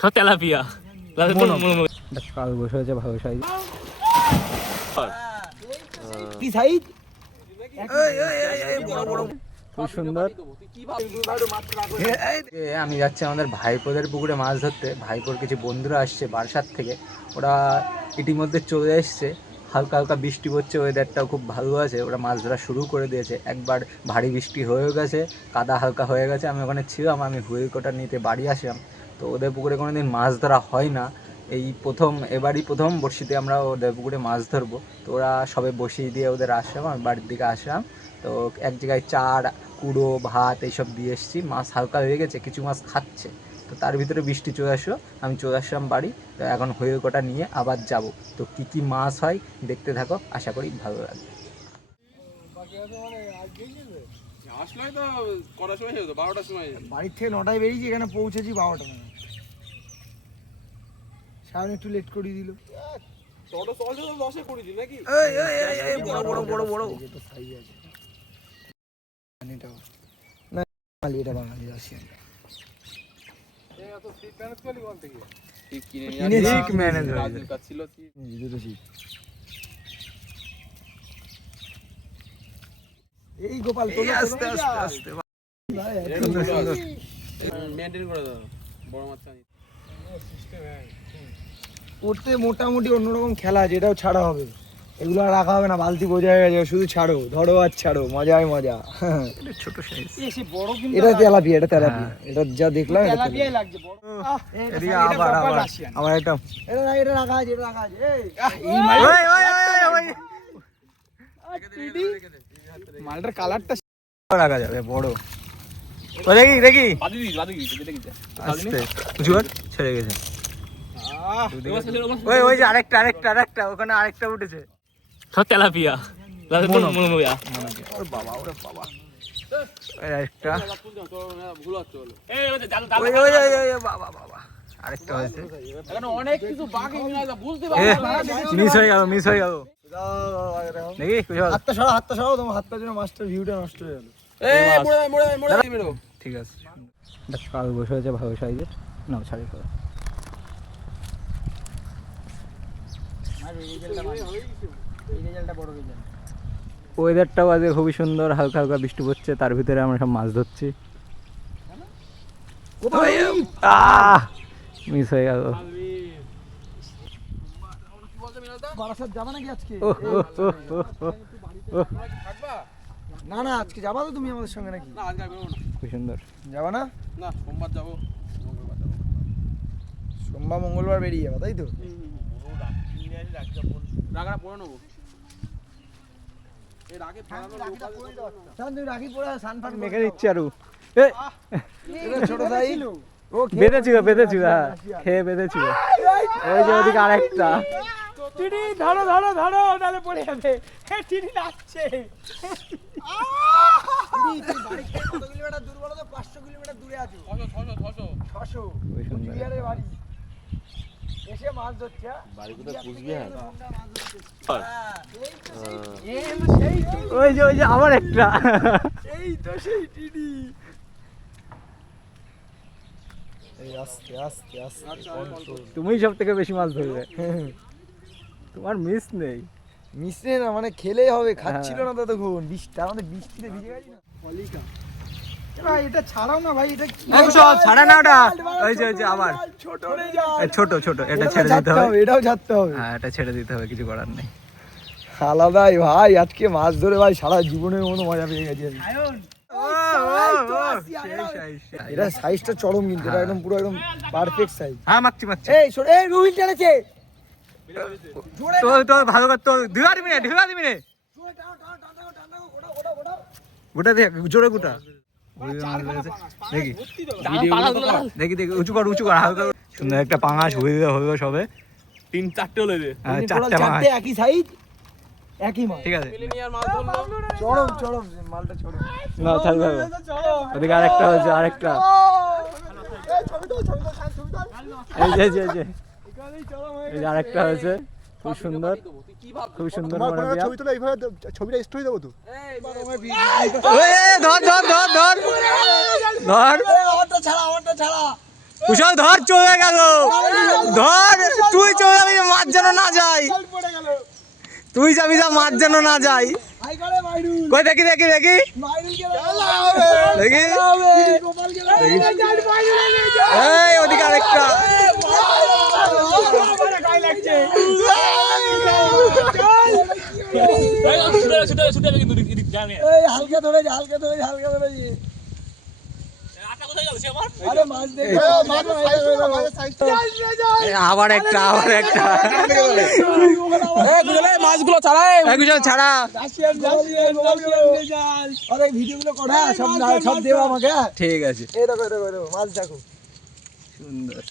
সব তেলাপিয়া কাল বসে আছে ভালো সাইজ কি সাইজ খুব সুন্দর। আমি যাচ্ছি আমাদের ভাইপোদের পুকুরে মাছ ধরতে। ভাইপোর কিছু বন্ধুরা আসছে বারাসাত থেকে। ওরা ইতিমধ্যে চলে এসছে। হালকা হালকা বৃষ্টি পড়ছে ওয়েদারটাও খুব ভালো আছে। ওরা মাছ ধরা শুরু করে দিয়েছে। একবার ভারী বৃষ্টি হয়ে গেছে কাদা হালকা হয়ে গেছে। আমি ওখানে ছিলাম আমি হুইলকোটা নিতে বাড়ি আসলাম। তো ওদের পুকুরে কোনো দিন মাছ ধরা হয় না। এই প্রথম, এবারই প্রথম বড়শিতে আমরা ওদের পুকুরে মাছ ধরবো। তো ওরা সবে বসিয়ে দিয়ে ওদের আসলাম, আমি বাড়ির দিকে আসলাম। তো এক জায়গায় চার, কুড়ো, ভাত এইসব দিয়ে এসেছি। মাছ হালকা হয়ে গেছে, কিছু মাছ খাচ্ছে। তো তার ভিতরে বৃষ্টি চলে আসলো, আমি চলে আসলাম বাড়ি। তো এখন হয়ে কটা নিয়ে আবার যাব। তো কি কি মাছ হয় দেখতে থাকো, আশা করি ভালো লাগবে। তো কটার সময় হয়ে যেত বারোটার সময় বাড়ির থেকে নটায় বেরিয়েছি এখানে পৌঁছেছি বারোটা মানে সামনে একটু লেট করে দিল। টোটো চলছে তো দশে কুড়ি দিন নাকি? বড় বড় বড় বড়। না বাঙালি এটা বাঙালি আসি কিনে কাছ ছিল কি দুটো ছিপ এই গোপাল আস্তে আস্তে আস্তে মেনটেন করে। দাও বড় মাছ ওতে মোটামুটি অন্যরকম খেলা আছে এটাও ছাড়া হবে। এগুলো আর রাখা হবে না বালতি বোঝা হয়ে গেছে শুধু ছাড়ো ধরো আর ছাড়ো মজাই মজা। ছোট সাইজ এটা তেলাপিয়া এটা তেলাপিয়া। এটা যা দেখলাম এটা তেলাপিয়া। লাগছে বড়। এদিকে আবার আবার। আবার একটা এটা না, এটা রাখা আছে এটা রাখা আছে এই, ওই, ওই, ওই, ওই। মালটার কালারটা রাখা যাবে বড় ও দেখি দেখি আস্তে ছেড়ে গেছে ওই ওই যে আরেকটা আরেকটা আরেকটা ওখানে আরেকটা উঠেছে সব তেলাপিয়া ওই ওই ওই ওই, বাবা বাবা আরেকটা হয়েছে। এখানে অনেক কিছু বাকি বুঝতে মিস হয়ে গেল মিস হয়ে গেল। দেখি হাতটা সরাও হাতটা সরাও তোমার হাতটা যেন মাস্টার ভিউটা নষ্ট হয়ে গেল। এই মোড়ে মোড়ে মোড়ে আয়, মেরো ঠিক আছে। কাল বসে আছে ভালো সাইজের। নাও ছাড়ি করো ওয়েদারটাও আজকে খুবই সুন্দর হালকা হালকা বৃষ্টি পড়ছে তার ভিতরে আমরা সব মাছ ধরছি। মিস হয়ে গেল। না না আজকে যাবা তো তুমি আমাদের সঙ্গে নাকি? খুব সুন্দর। যাবা না? না সোমবার যাব মঙ্গলবার সোমবার মঙ্গলবার বেরিয়ে যাবা তাই তো? পরে নেব। রাখি পরে সান ফান মেখে দিচ্ছি আরু। এ, এটা ছোট সাইজ বেঁধেছিল বেঁধেছিল হ্যাঁ খেয়ে বেঁধেছিল ওই যে ওদিকে আরেকটা। টিনি ধরো ধরো ধরো নালে পড়ে যাবে। হে টিনি নাচছে। কত কিলোমিটার দূর তো পাঁচশো কিলোমিটার দূরে আছো ছশো ছশো ছশো ছশো খুবই সুন্দর বাড়ি এসে মাছ ধরছে হ্যাঁ? ওই যে ওই যে আবার একটা এই তো সেই টিডি এই আস্তে আস্তে আস্তে তুমি সব থেকে বেশি মাছ ধরবে। তোমার মিস নেই। মিশে না মানে খেলেই হবে খাচ্ছিল না ততক্ষণ। বৃষ্টি তার মধ্যে বৃষ্টিতে ভিজে গেছি না। পলিকা এটা ছাড়াও না ভাই এটা কি ছাড়া না ওটা। ওই যে ওই যে আবার। ছোট রে যায় এই ছোট ছোট এটা ছেড়ে দিতে হবে। এটাও ছাড়তে হবে। হ্যাঁ এটা ছেড়ে দিতে হবে কিছু করার নেই। আলাদাই ভাই আজকে মাছ ধরে ভাই সারা জীবনের মতো মজা পেয়ে গেছি এটা সাইজটা চরম কিন্তু এটা একদম পুরো একদম পারফেক্ট সাইজ হ্যাঁ মারছি মারছি। এই সরে এই রুহিল টেনেছে। তো তো ভালো কর তো টানো টানো টানো ওটা ওটা ওটা গোটা দেখ জোরে গোটা। দেখি। দেখি দেখি উঁচু কর উঁচু কর হালকা কর। সুন্দর একটা পাঙাশ হয়ে হবে সবে। তিন চারটে হলে হ্যাঁ, পাঙাশ চারটে একই সাইজ একই মাল। ঠিক আছে। চরম চরম মালটা চরম না ছাড়বে ওদিকে আরেকটা হয়েছে আরেকটা। এই যে যে, যে। এই আরেকটা হয়েছে খুব সুন্দর। খুব সুন্দর মনোবিয়া তোলা এইভাবে ছবিটা স্টোরি দেবো তো। ধর ধর ধর ধর। ধর। ছাড়া ছাড়া। কুশল ধর চলে গেল। ধর তুই চলে যাবি মাছ যেন না যায় তুই যাবি যা মাছ যেন না যায় কই দেখি দেখি দেখি দেখি এই ওদিকে আরেকটা ছুটে ছুটে ছুটে কিন্তু এই হালকা ধরে হালকা ধরে হালকা ধরে যা আটা কোথায় গেল সে আমার আরে মাছ দেখে এই আবার একটা আবার একটা মাছগুলো ছাড়াই ছাড়া ভিডিওগুলো কর হ্যাঁ সব সব দেবো আমাকে হ্যাঁ? ঠিক আছে এই দেখো এই দেখো এই দেখো, মাছ দেখো সুন্দর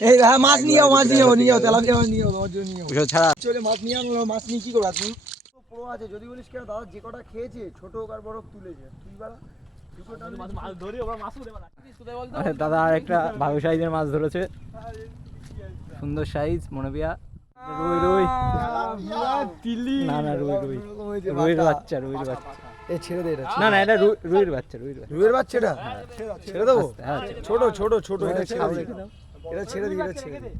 এই হ্যাঁ মাছ নিয়ে মাছ নিয়ে যাও তেলাপিয়া মাছ নিয়ে তোমার জন্য নিয়ে ছাড়া চলে মাছ নিয়ে আনলো মাছ নিয়ে কি করব তুমি পুরো আছে যদি বলিস কেন দাদা যে কটা খেয়েছে ছোট হোক আর বড় তুলেছে তুই বাড়া দুটো দাদা আর একটা ভালো সাইজের মাছ ধরেছে। সুন্দর সাইজ মনে পিয়া রুই রুই। না না রুই রুই। রুইর বাচ্চা রুইর বাচ্চা। এই ছেড়ে দে এটা না না এটা রুই- রুইর বাচ্চা রুইর বাচ্চা। রুয়ের বাচ্চাটা ছেড়ে দেবো হ্যাঁ, ছোট ছোট ছোট এটা ছেড়ে দিই এটা ছেড়ে দিই এটা ছেড়ে দিই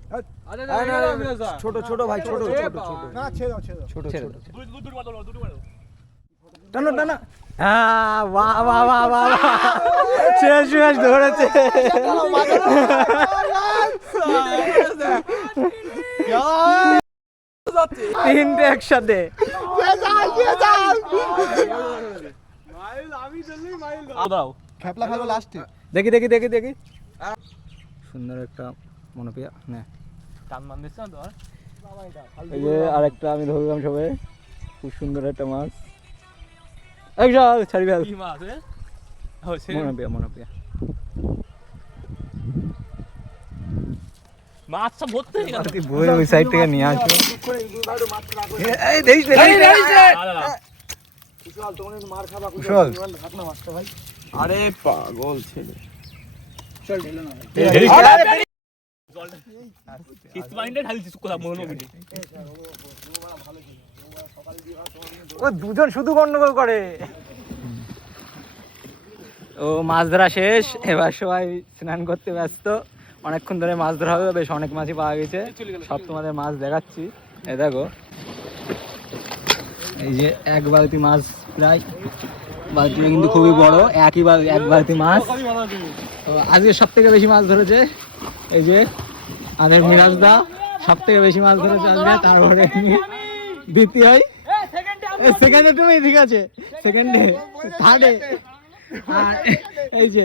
আরে না, না, না, ছোট ছোট ভাই ছোট ছোট ছোট না ছেড়ে দাও ছেড়ে দাও। ছোট ছোট। দুটো মারো দুটো মারো। দাও। টানো টানো। হ্যাঁ বাহ বাহ বাহ বাহ। শেষ শেষ ধরেছে। তিনটে একসাথে। দেখি দেখি দেখি দেখি। সুন্দর একটা মনোপিয়া না। টান না তো এই যে আরেকটা আমি ধরলাম সবাই খুব সুন্দর একটা মাছ। এই চল ছাড়ি ফেল কি মাছ এ ও সে মনোপিয়া মনোপিয়া মাছ সব ভর্তি গেল তুই বই ওই সাইড থেকে নিয়ে আসব এই দাদা কুশল তোমার মার খাবা কুশল। কুশল না মাছটা ভাই আরে পাগল ছেলে হবে ও, দুজন শুধু গন্ডগোল করে। ও, মাছ ধরা শেষ। এবার সবাই স্নান করতে ব্যস্ত। অনেকক্ষণ ধরে মাছ ধরা হবে বেশ অনেক মাছই পাওয়া গেছে। সব তোমাদের মাছ দেখাচ্ছি। এই দেখো। এই যে এক বালতি মাছ প্রায়। বালতিটা কিন্তু খুবই বড়, একই এক বালতি মাছ। আজকে সব থেকে বেশি মাছ ধরেছে এই যে আমাদের মিরাজ দা সব থেকে বেশি মাছ ধরেছে আজকে তারপরে দ্বিতীয় সেকেন্ডে তুমি ঠিক আছে। সেকেন্ডে থার্ডে এই যে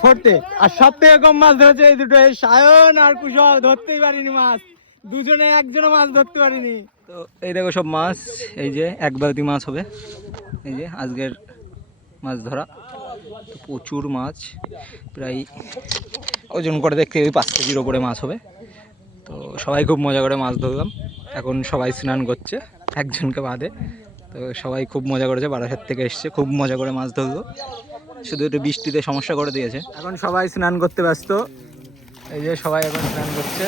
ফোর্থে আর সব থেকে কম মাছ ধরেছে এই দুটো এই সায়ন আর কুশল ধরতেই পারিনি মাছ। দুজনে একজনও মাছ ধরতে পারিনি। তো এই দেখো সব মাছ এই যে এক বালতি মাছ হবে। এই যে আজকের মাছ ধরা। তো প্রচুর মাছ প্রায় ওজন করে দেখতে ওই পাঁচ কেজির ওপরে মাছ হবে। তো সবাই খুব মজা করে মাছ ধরলাম। এখন সবাই স্নান করছে, একজনকে বাদে। তো সবাই খুব মজা করেছে, বারাসাত থেকে এসছে, খুব মজা করে মাছ ধরলো। শুধু একটু বৃষ্টিতে সমস্যা করে দিয়েছে। এখন সবাই স্নান করতে ব্যস্ত। এই যে সবাই এখন স্নান করছে।